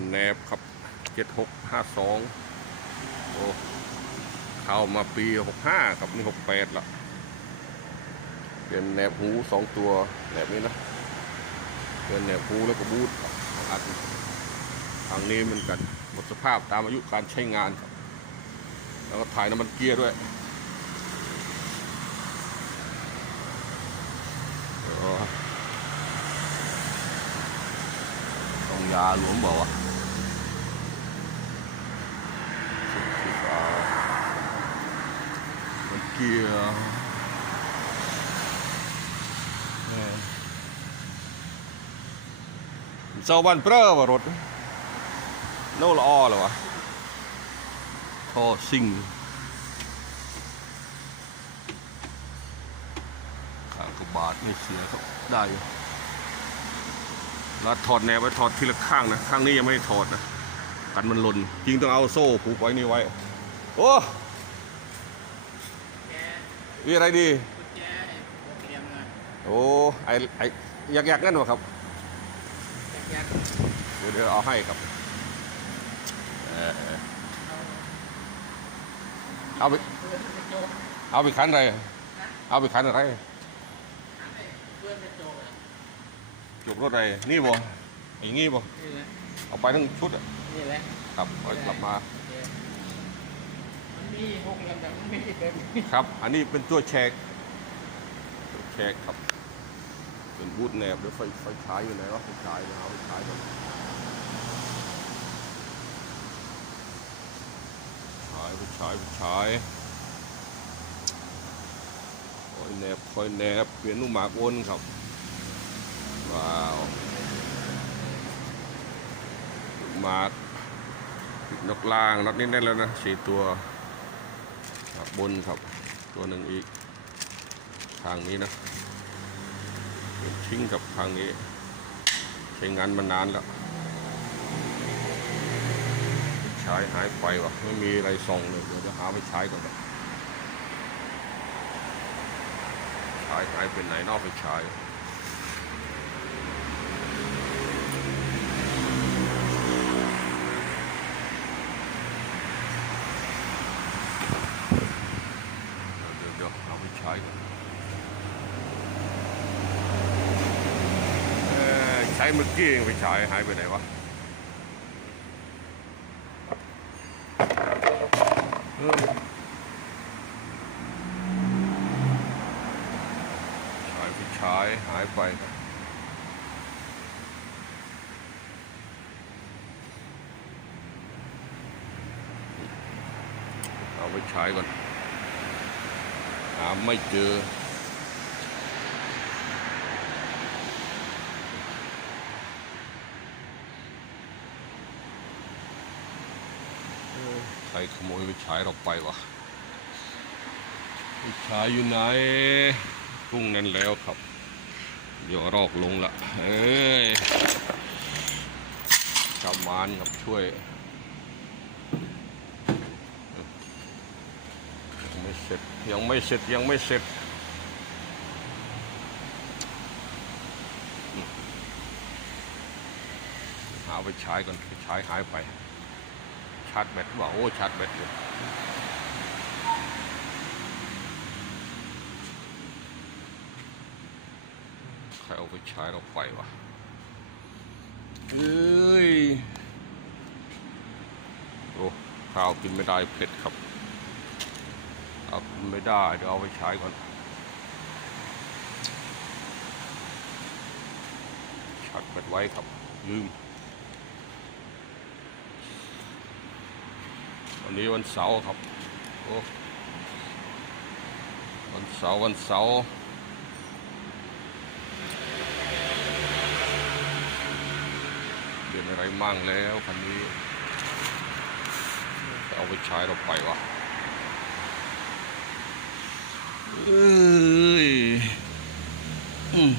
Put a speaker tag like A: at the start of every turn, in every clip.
A: เป็นแนบครับเจ็ดหกห้าสองโอ้เข้ามาปีหกห้าครับนี่หกแปดละเป็นแนบหูสองตัวแบบนี้นะเป็นแนบหูแล้วก็บูทอันทางนี้มันกันหมดสภาพตามอายุการใช้งานครับแล้วก็ถ่ายน้ำมันเกียร์ด้วยต้องยาหลวมบอกว่าวะสิบสิบอ่า มันเกียร์แหม่เจ้าบ้านเปรอะวะรถโน่ลอหรอวะทอซิงขากระบาดไม่เสียครับได้แล้วถอดแนวไว้ถอดทีละข้างนะ ข้างนี้ยังไม่ได้ถอดนะ กันมันหล่นจริงต้องเอาโซ่ผูกไว้นี่ไว้ โอ้ มีอะไรดี
B: กุญแจไอ้พวกเหลี่ยมนะ
A: โอ้ไอไอยักยักๆนั่นวะครับ
B: ยักษ์
A: เดี๋ยวเดี๋ยวเอาให้ครับเออเออเอาไป
B: เพื่อนกระจก
A: เอาไปคันอะไรเอาไปคันอะไร
B: อันนี้เพื่อนกระจกอะ
A: จบรถอะไร นี่บ่อย่างงี้บ่
B: นี่แหละ
A: เอาไปทั้งชุดอะ
B: นี่แหละ
A: ครับเอากลับมา
B: โอเคมั นมีหกเหลี่ยมแต่มันไม่ได้แบบนี้
A: ครับ อันนี้เป็นตัวแชกตัวแชกครับ เป็นบูทแนบเดี๋ยไฟไฟฉายอยู่ไหนวะไฟฉายเดี๋ยวเอาไฟฉายก่อนฉายไฟฉายไฟฉายคอยแนบคอยแนบเปลี่ยนลูกหมากวนครับ ว้าวลูกหมากติดนกล่างน็อตนี้แน่นแล้วนะสี่ตัว บนครับ ตัวหนึ่งอีก ทางนี้นะทิ้งกับทางนี้ ใช้งานมานานแล้วใช้หายไปวะไม่มีอะไรส่งเลย เดี๋ยวจะหาไปใช้ก่อนนะใช้หายไปไหนนอกไปใช้ เดี๋ยวเดี๋ยวเอาไปใช้ก่อนเอ้ยใช้ เมื่อกี้เองไปใช้หายไปไหนวะเออใช้ไปใช้หายไปครับเอาไปใช้ก่อนหาไม่เจอ เอ้ยใคร ขโมยไปฉายเราไปวะไปฉายอยู่ไหนพุ่งนั่นแล้วครับเดี๋ยวรอกลงละเอ้ยกำมานครับช่วยยังไม่เสร็จยังไม่เสร็จยังไม่เสร็จอืมหาไปใช้ก่อนไปใช้หายไป ชาร์จแบตว่าโอ้ชาร์จแบตเลยใครเอาไปใช้เราไปวะเอ้ยโอ้ข้าวกินไม่ได้เผ็ดครับเอาไม่ได้เดี๋ยวเอาไปใช้ก่อนชาร์จแบตไว้ครับลืม วันนี้วันเสาร์ครับโอ้วันเสาร์วันเสาร์เดือนอะไรมั่งแล้วคันนี้เอาไปใช้เราไปวะเอ้ยอืม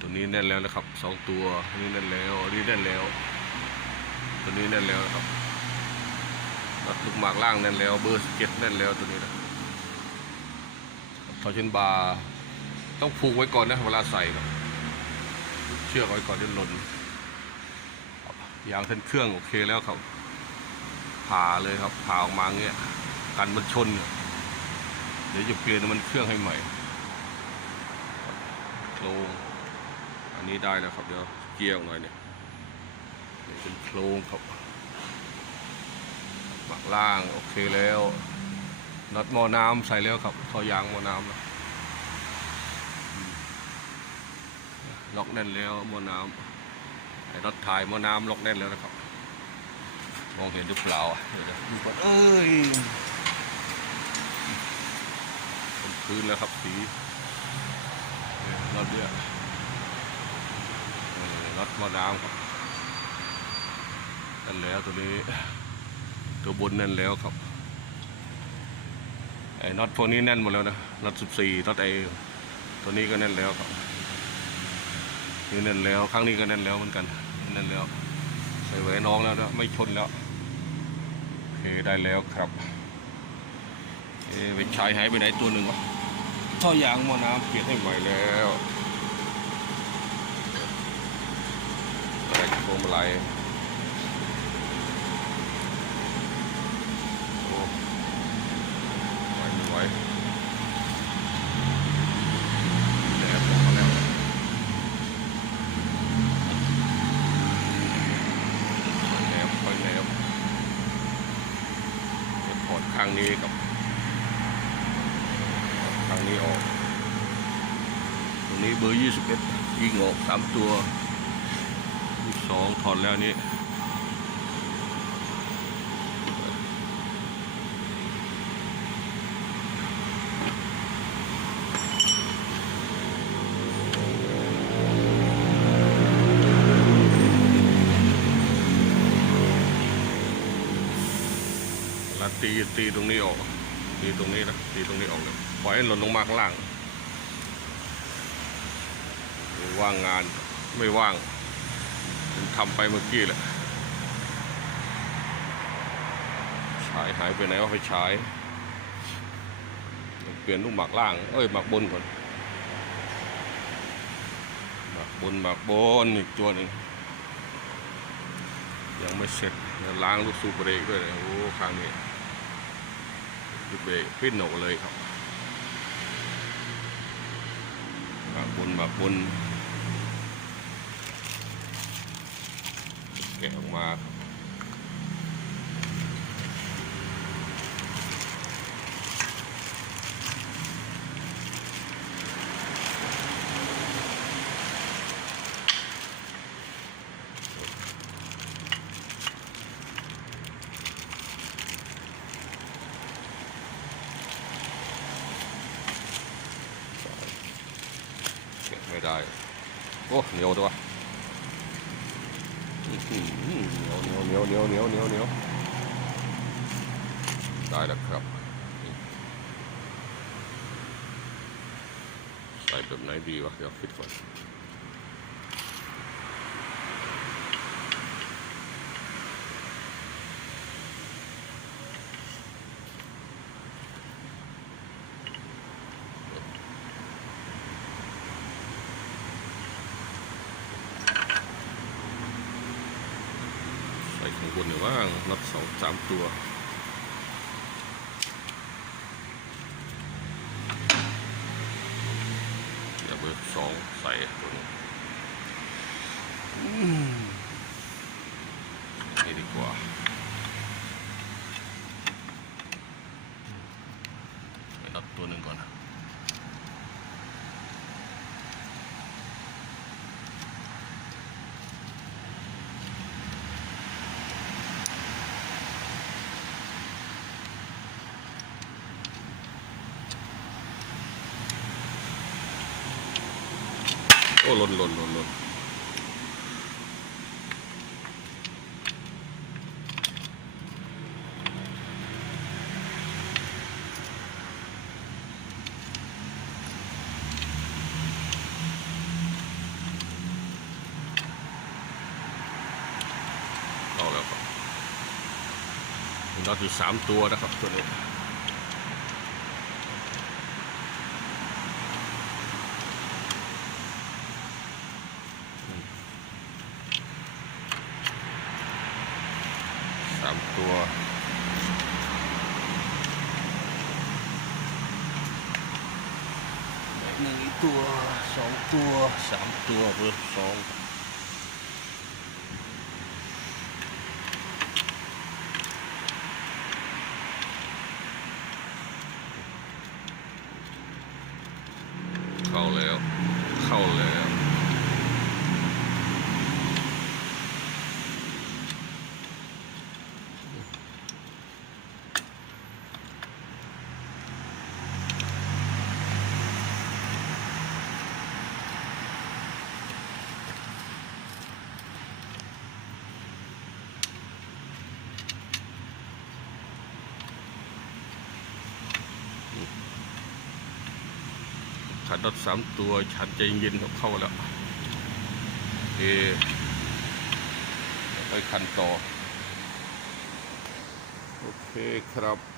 A: ตัวนี้แน่นแล้วนะครับสองตัวนี้แน่นแล้วนี้แน่นแล้ว ตัวนี้แน่นแล้วครับ รัดลูกหมากล่างแน่นแล้ว เบอร์สเก็ตแน่นแล้วตัวนี้นะทอชินบาร์ต้องผูกไว้ก่อนนะเวลาใส่ครับเชือกไว้ก่อนเดี๋ยวหล่นยางเส้นเครื่องโอเคแล้วครับผ่าเลยครับผ่าออกมาเงี้ยกันมันชนเนี่ยเดี๋ยวจะเปลี่ยนมันเครื่องให้ใหม่โครงอันนี้ได้แล้วครับเดี๋ยวเกียร์ออกหน่อยเนี่ยเป็นโครงครับ บักล่างโอเคแล้วน็อตหม้อน้ำใส่แล้วครับท่อยางหม้อน้ำล็อกแน่นแล้วหม้อน้ำไอ้รถถ่ายหม้อน้ำล็อกแน่นแล้วนะครับมองเห็นหรือเปล่าอะเดี๋ยวดูก่อนเอ้ยเป็นพื้นแล้วครับสีนี่ยรถเนี่ยเออรถหม้อน้ำครับนั่นแล้วตัวนี้ ตัวบนแน่นแล้วครับไอ้น็อตพวกนี้แน่นหมดแล้วนะน็อตสิบสี่น็อตไอ้ตัวนี้ก็แน่นแล้วครับนี่แน่นแล้วครั้งนี้ก็แน่นแล้วเหมือนกันแน่นแล้วใส่แหวนน้องแล้วนะไม่ชนแล้วโอเคได้แล้วครับเอ๊ะไปชายหายไปไหนตัวหนึ่งวะท่อยางมอน้ำเปลี่ยนให้ใหม่แล้วอะไรพวงมาลัยโอ้ไหวไม่ไหวแหลมออกมาแล้ว แนวไปแนวจะถอดข้างนี้กับทางนี้ออก ตรงนี้เบอร์21ยิงออกสามตัวยี่สองถอดแล้วนี้ ตีตีตรงนี้ออก ตีตรงนี้นะตีตรงนี้ออกเลยปล่อยให้หล่นลงมาข้างล่างว่างงานไม่ว่างทำไปเมื่อกี้แหละฉายหายไปไหนว่าไปฉายเปลี่ยนลูกหมากล่าง เอ้ยหมากบนก่อนหมากบนหมากบนอีกตัวหนึ่งยังไม่เสร็จล้างลูกสูบเบรกด้วยเลยโอ้ครั้งนี้ ลูกเบรกปิ้นออกเลยครับหมากบนหมากบนแกะออกมาครับแกะไม่ได้ โอ้ เหนียวตัวเหนียวเหนียวเหนียวเหนียวเหนียวเหนียวเหนียวได้แล้วครับ ใส่แบบไหนดีวะ เดี๋ยวคิดก่อน บนหรือว่านับสองสามตัวเดี๋ยวเบอร์สองใส่ตัวนี้อืมนี่ดีกว่าไปนับตัวหนึ่งก่อน โอ้หล่นหล่นหล่นหล่นเอาแล้วครับเราที่สามตัวนะครับตัวนี้ โตัว หนึ่งตัวสองตัวสามตัวหรือสองเข้าแล้ว เข้าแล้ว ขันรถสามตัวฉันใจเย็นเข้าแล้วเอไปคันต่อ โอเคครับ